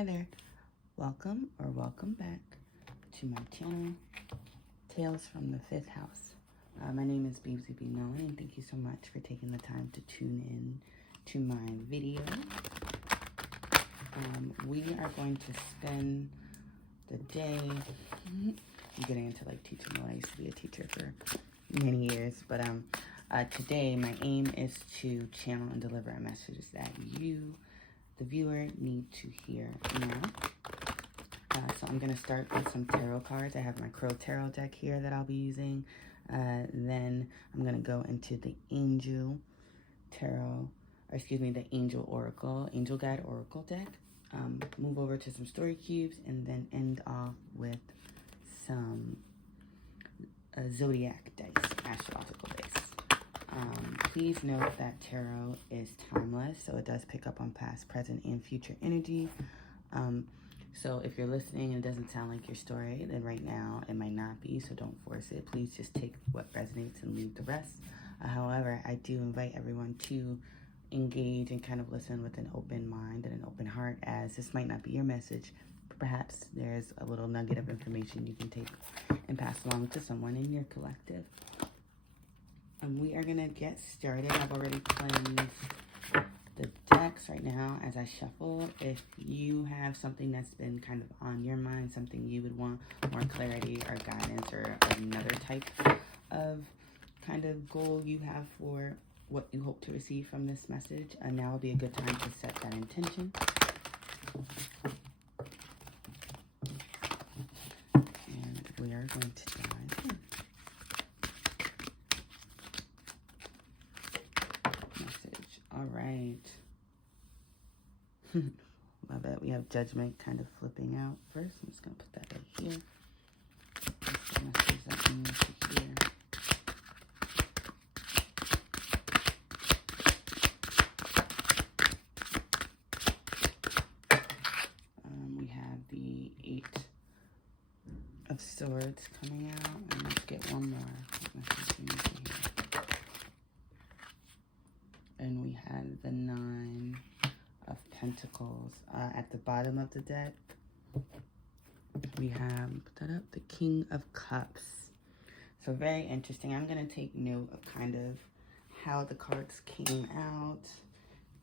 Hi there, welcome or welcome back to my channel, Tales from the Fifth House. My name is Babesy B. Nolan, and thank you so much for taking the time to tune in to my video. We are going to spend the day, I'm getting into like teaching. I used to be a teacher for many years, but today my aim is to channel and deliver a message that you, the viewer, need to hear now. So I'm going to start with some tarot cards. I have my Crow Tarot deck here that I'll be using. Then I'm going to go into the Angel Tarot, the Angel Oracle, Angel Guide Oracle deck. Move over to some story cubes and then end off with some zodiac dice, astrological dice. Please note that tarot is timeless, so it does pick up on past, present, and future energy. So if you're listening and it doesn't sound like your story, then right now it might not be, so don't force it. Please just take what resonates and leave the rest. However, I do invite everyone to engage and kind of listen with an open mind and an open heart, as this might not be your message. Perhaps there's a little nugget of information you can take and pass along to someone in your collective. We are going to get started. I've already cleansed the decks right now as I shuffle. If you have something that's been kind of on your mind, something you would want more clarity or guidance or another type of kind of goal you have for what you hope to receive from this message, now would be a good time to set that intention. And we are going to dive in. Message. All right. Love it. We have Judgment kind of flipping out first. I'm just going to put that right here. That's the message that we need to hear. We have the Eight of Swords coming out. And let's get one more. What message we need to hear. And we have the Nine of Pentacles. At the bottom of the deck, we have, put that up, the King of Cups. So very interesting. I'm going to take note of kind of how the cards came out,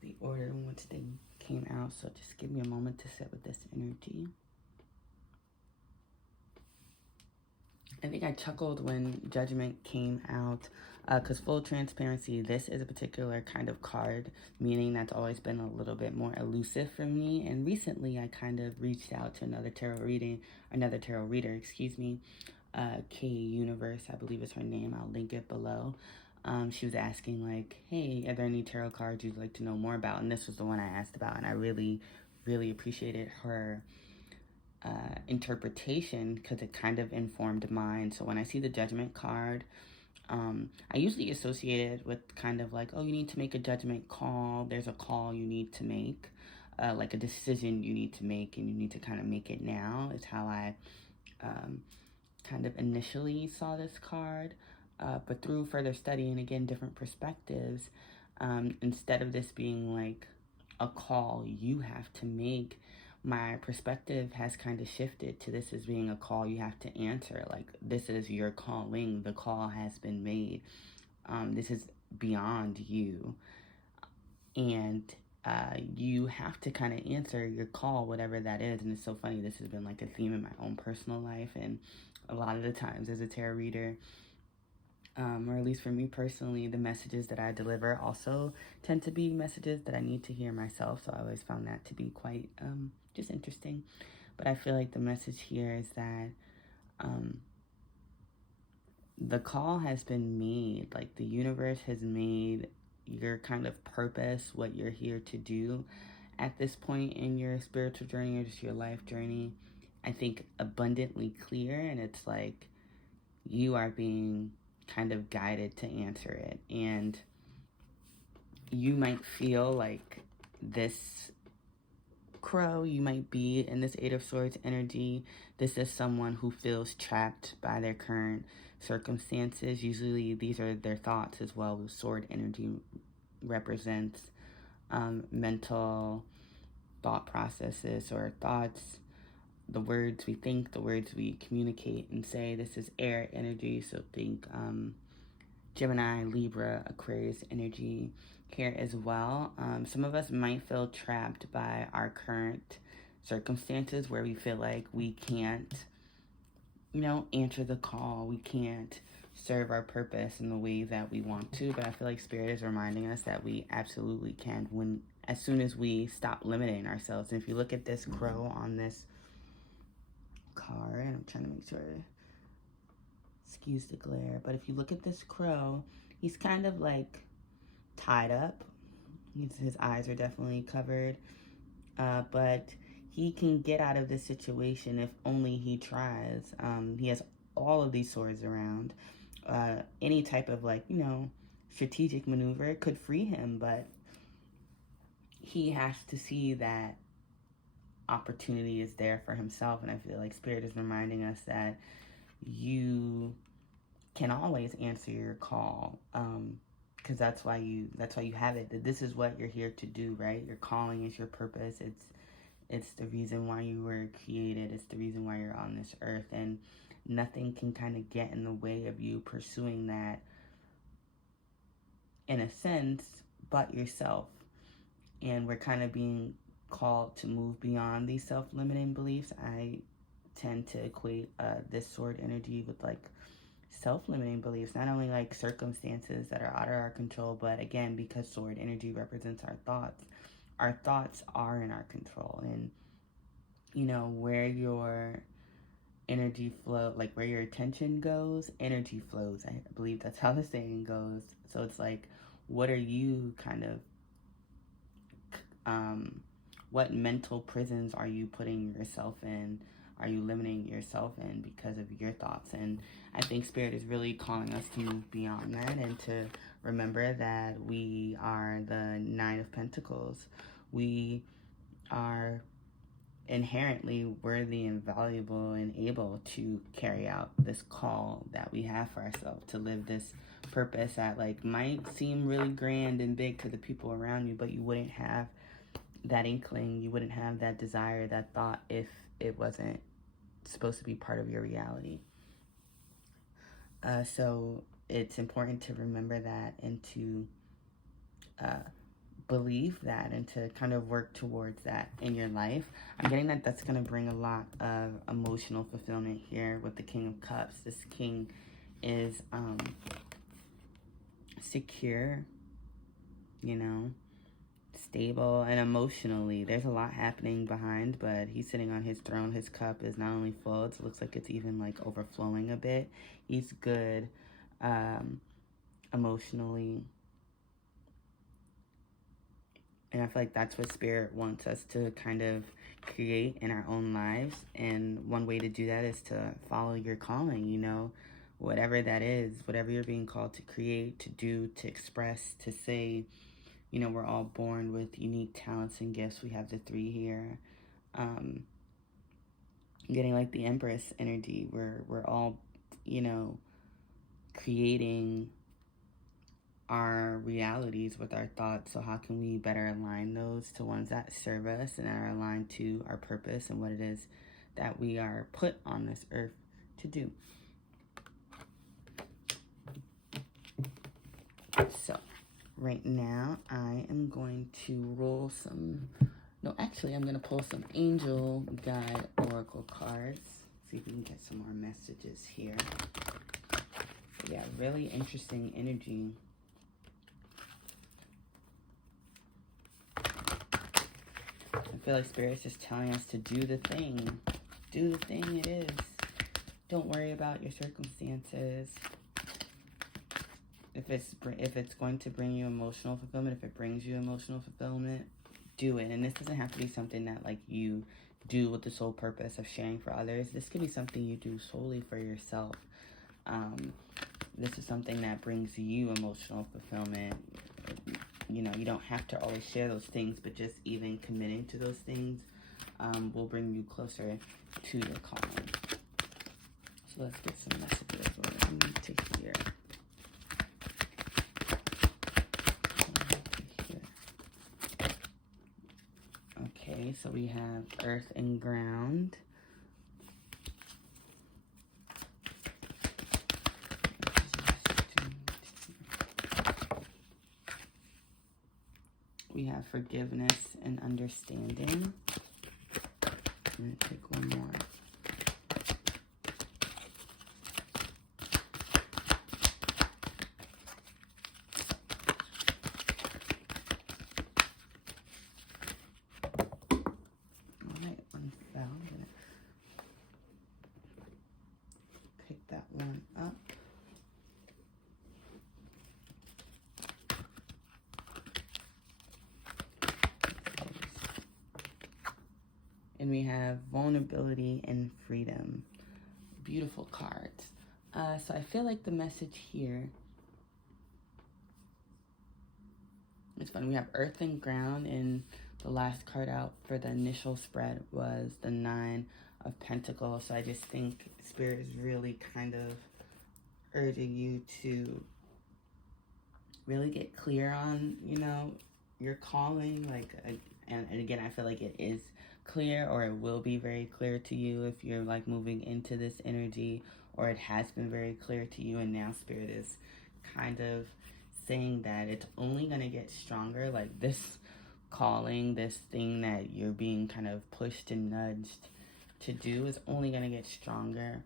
the order in which they came out. So just give me a moment to sit with this energy. I think I chuckled when Judgment came out, because full transparency, this is a particular kind of card, meaning that's always been a little bit more elusive for me. And recently I kind of reached out to another tarot reader, K Universe, I believe is her name. I'll link it below. She was asking like, hey, are there any tarot cards you'd like to know more about? And this was the one I asked about, and I really, really appreciated her interpretation, because it kind of informed mine. So when I see the Judgment card, I usually associate it with kind of like, oh, you need to make a judgment call. There's a call you need to make, like a decision you need to make, and you need to kind of make it now, is how I kind of initially saw this card. But through further study and again, different perspectives, instead of this being like a call you have to make, my perspective has kind of shifted to this as being a call you have to answer. Like, this is your calling. The call has been made. This is beyond you. And you have to kind of answer your call, whatever that is. And it's so funny. This has been like a theme in my own personal life. And a lot of the times as a tarot reader, or at least for me personally, the messages that I deliver also tend to be messages that I need to hear myself. So I always found that to be quite just interesting. But I feel like the message here is that the call has been made. Like, the universe has made your kind of purpose, what you're here to do at this point in your spiritual journey or just your life journey, I think abundantly clear. And it's like you are being kind of guided to answer it. And you might feel like this crow, you might be in this Eight of Swords energy. This is someone who feels trapped by their current circumstances. Usually these are their thoughts as well. Sword energy represents mental thought processes or thoughts, the words we think, the words we communicate and say. This is air energy, so think Gemini, Libra, Aquarius energy here as well. Some of us might feel trapped by our current circumstances where we feel like we can't, answer the call. We can't serve our purpose in the way that we want to, but I feel like Spirit is reminding us that we absolutely can as soon as we stop limiting ourselves. And if you look at this crow on this card, and I'm trying to make sure to excuse the glare, but if you look at this crow, he's kind of like tied up. His eyes are definitely covered, but he can get out of this situation if only he tries. He has all of these swords around. Any type of strategic maneuver could free him, but he has to see that opportunity is there for himself. And I feel like Spirit is reminding us that you can always answer your call, because that's why you have it. That this is what you're here to do, right? Your calling is your purpose. It's the reason why you were created. It's the reason why you're on this earth, and nothing can kind of get in the way of you pursuing that, in a sense, but yourself. And we're kind of being called to move beyond these self-limiting beliefs. I tend to equate this sword energy with self-limiting beliefs, not only circumstances that are out of our control, but again, because sword energy represents our thoughts are in our control. And where your energy flow, where your attention goes, energy flows. I believe that's how the saying goes. So it's what are you what mental prisons are you putting yourself in? Are you limiting yourself in because of your thoughts? And I think Spirit is really calling us to move beyond that and to remember that we are the Nine of Pentacles. We are inherently worthy and valuable and able to carry out this call that we have for ourselves, to live this purpose that might seem really grand and big to the people around you, but you wouldn't have that inkling, you wouldn't have that desire, that thought, if it wasn't supposed to be part of your reality. So it's important to remember that and to believe that and to kind of work towards that in your life. I'm getting that that's going to bring a lot of emotional fulfillment here with the King of Cups. This king is secure, stable, and emotionally there's a lot happening behind, but he's sitting on his throne. His cup is not only full, it looks like it's even overflowing a bit. He's good emotionally, and I feel like that's what Spirit wants us to kind of create in our own lives. And one way to do that is to follow your calling, whatever that is, whatever you're being called to create, to do, to express, to say. We're all born with unique talents and gifts. We have the three here. Getting the Empress energy. We're all, creating our realities with our thoughts. So how can we better align those to ones that serve us and that are aligned to our purpose and what it is that we are put on this earth to do? So right now, I am going to roll some... No, actually, I'm going to pull some Angel Guide Oracle cards. See if we can get some more messages here. But yeah, really interesting energy. I feel like Spirit's just telling us to do the thing. Do the thing it is. Don't worry about your circumstances. If it's going to bring you emotional fulfillment, if it brings you emotional fulfillment, do it. And this doesn't have to be something that you do with the sole purpose of sharing for others. This could be something you do solely for yourself. This is something that brings you emotional fulfillment. You don't have to always share those things, but just even committing to those things will bring you closer to your calling. So let's get some messages. What do we need to hear? Okay, Okay, so we have earth and ground. We have forgiveness and understanding. I'm going to take one more. Alright, one fell. I'm going to pick that one up. And we have vulnerability and freedom. Beautiful cards. So I feel like the message here, it's fun. We have earth and ground, and the last card out for the initial spread was the 9 of Pentacles. So I just think Spirit is really kind of urging you to really get clear on, you know, your calling. Like, and again, I feel like it is clear, or it will be very clear to you if you're like moving into this energy, or it has been very clear to you, and now Spirit is kind of saying that it's only going to get stronger. Like, this calling, this thing that you're being kind of pushed and nudged to do is only going to get stronger.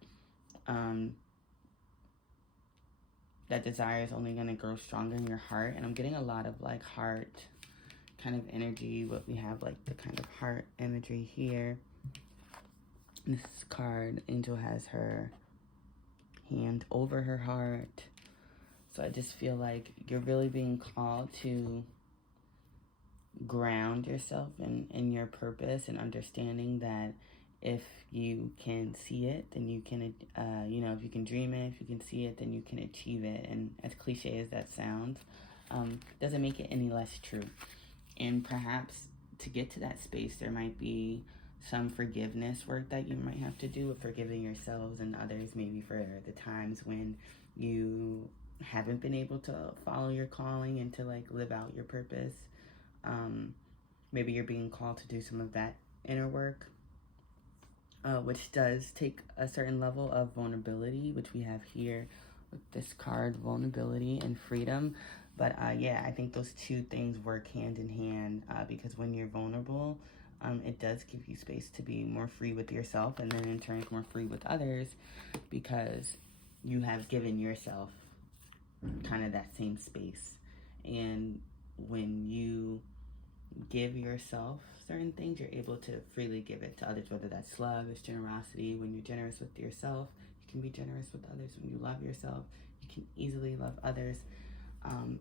That desire is only going to grow stronger in your heart, and I'm getting a lot of like heart kind of energy. What we have, like the kind of heart imagery here. This card, Angel has her hand over her heart. So I just feel like you're really being called to ground yourself in your purpose, and understanding that if you can see it, then you can, you know, if you can dream it, if you can see it, then you can achieve it. And as cliche as that sounds, doesn't make it any less true. And perhaps to get to that space, there might be some forgiveness work that you might have to do with forgiving yourselves and others, maybe for the times when you haven't been able to follow your calling and to like live out your purpose. Maybe you're being called to do some of that inner work, which does take a certain level of vulnerability, which we have here with this card, vulnerability and freedom. But yeah, I think those two things work hand in hand, because when you're vulnerable, it does give you space to be more free with yourself, and then in turn more free with others, because you have given yourself kind of that same space. And when you give yourself certain things, you're able to freely give it to others, whether that's love, it's generosity. When you're generous with yourself, you can be generous with others. When you love yourself, you can easily love others.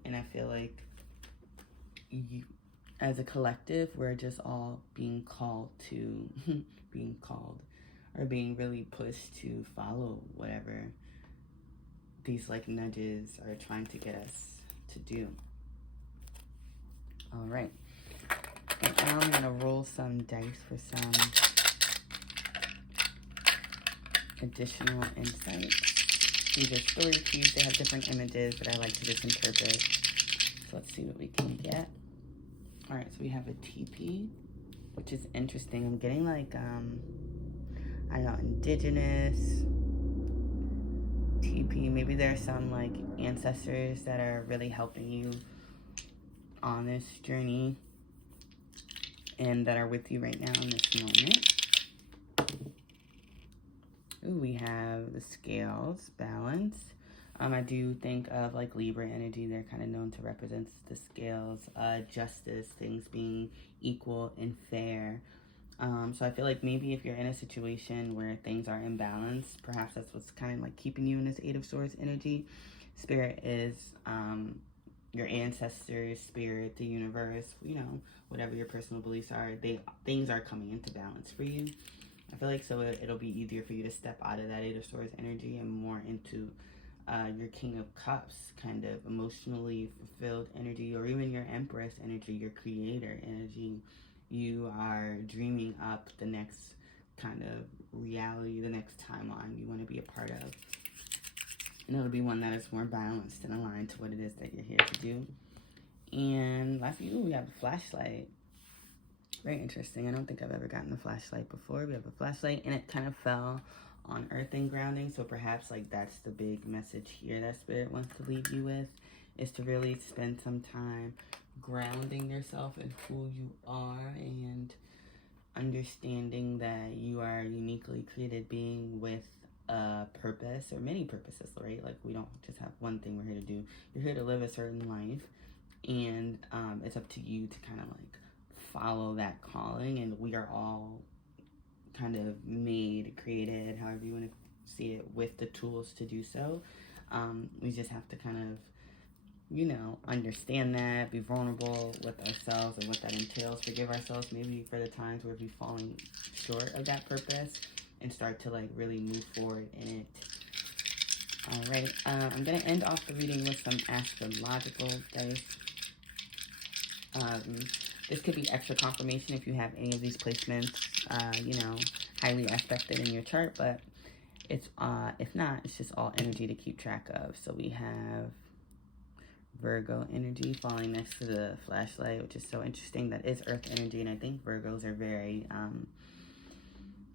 And I feel like you, as a collective, we're just all being called to, being called, or being really pushed to follow whatever these like nudges are trying to get us to do. All right. And now I'm going to roll some dice for some additional insights. These are story cubes. They have different images that I like to just interpret. So let's see what we can get. All right, so we have a teepee, which is interesting. I'm getting like, I don't know, indigenous teepee. Maybe there's some like ancestors that are really helping you on this journey and that are with you right now in this moment. Ooh, we have the scales, balance. I do think of like Libra energy. They're kind of known to represent the scales, justice, things being equal and fair. So I feel like maybe if you're in a situation where things are imbalanced, perhaps that's what's kind of like keeping you in this Eight of Swords energy. Spirit is your ancestors, spirit, the universe, you know, whatever your personal beliefs are, things are coming into balance for you. I feel like so it'll be easier for you to step out of that Eight of Swords energy and more into your King of Cups, kind of emotionally fulfilled energy, or even your Empress energy, your creator energy. You are dreaming up the next kind of reality, the next timeline you want to be a part of. And it'll be one that is more balanced and aligned to what it is that you're here to do. And lastly, ooh, we have a flashlight. Very interesting. I don't think I've ever gotten a flashlight before. We have a flashlight, and it kind of fell on earth and grounding. So perhaps like that's the big message here that Spirit wants to leave you with, is to really spend some time grounding yourself in who you are and understanding that you are a uniquely created being with a purpose, or many purposes, right? Like, we don't just have one thing we're here to do. You're here to live a certain life, and it's up to you to kind of like follow that calling. And we are all kind of made, created, however you want to see it, with the tools to do so. We just have to kind of, you know, understand that, be vulnerable with ourselves and what that entails, forgive ourselves maybe for the times where we've fallen short of that purpose, and start to like really move forward in it. All right, I'm gonna end off the reading with some astrological dice. This could be extra confirmation if you have any of these placements, you know, highly aspected in your chart, but it's if not, it's just all energy to keep track of. So we have Virgo energy falling next to the flashlight, which is so interesting. That is earth energy, and I think Virgos are very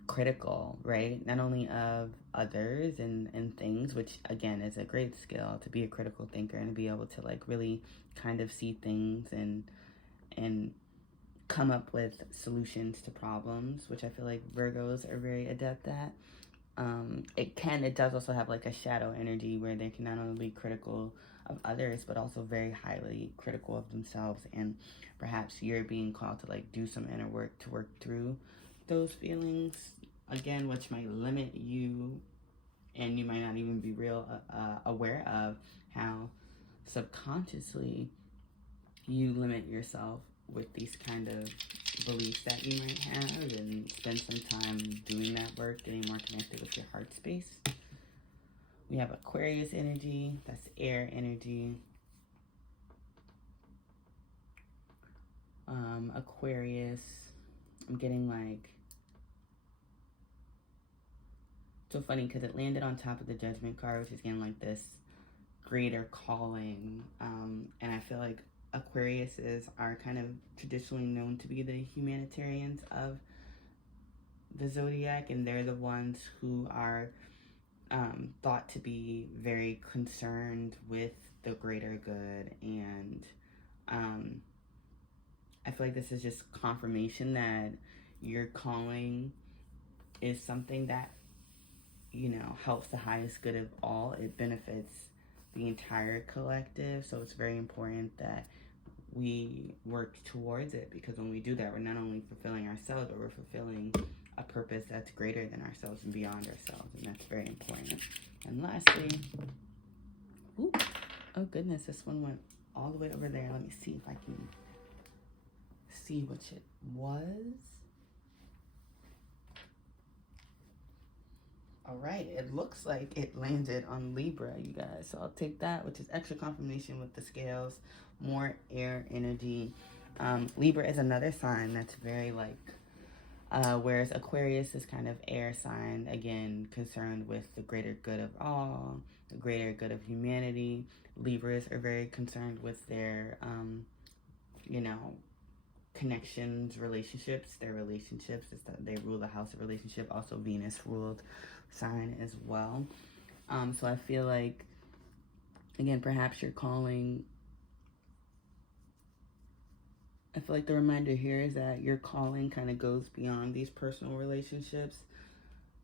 critical, right? Not only of others and things, which again is a great skill, to be a critical thinker and to be able to like really kind of see things and come up with solutions to problems, which I feel like Virgos are very adept at. It does also have like a shadow energy where they can not only be critical of others, but also very highly critical of themselves. And perhaps you're being called to like do some inner work to work through those feelings, again, which might limit you, and you might not even be aware of how subconsciously you limit yourself with these kind of beliefs that you might have, and spend some time doing that work, getting more connected with your heart space. We have Aquarius energy, that's air energy. Aquarius, I'm getting like, so funny because it landed on top of the Judgment card, which is again like this greater calling, and I feel like Aquariuses are kind of traditionally known to be the humanitarians of the zodiac, and they're the ones who are thought to be very concerned with the greater good. And I feel like this is just confirmation that your calling is something that, you know, helps the highest good of all. It benefits the entire collective, so it's very important that we work towards it, because when we do that, we're not only fulfilling ourselves, but we're fulfilling a purpose that's greater than ourselves and beyond ourselves, and that's very important. And lastly, ooh, oh goodness, this one went all the way over there. Let me see if I can see which it was. All right, it looks like it landed on Libra, you guys. So I'll take that, which is extra confirmation with the scales, more air energy. Libra is another sign that's very like, whereas Aquarius is kind of air sign, again, concerned with the greater good of all, the greater good of humanity. Libras are very concerned with their, you know, connections, relationships, their relationships. They rule the house of relationship. Also Venus ruled sign as well. So I feel like, again, perhaps your calling, I feel like the reminder here is that your calling kind of goes beyond these personal relationships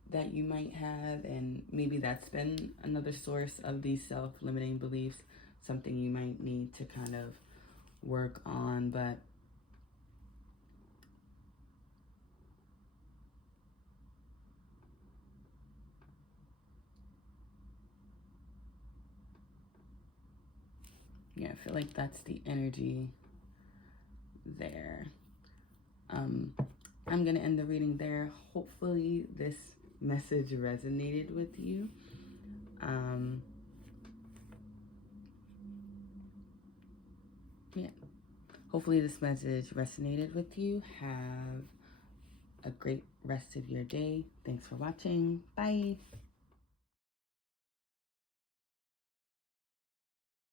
that you might have, and maybe that's been another source of these self-limiting beliefs, something you might need to kind of work on. But yeah, I feel like that's the energy there. I'm gonna end the reading there. Hopefully this message resonated with you. Yeah, hopefully this message resonated with you. Have a great rest of your day. Thanks for watching. Bye.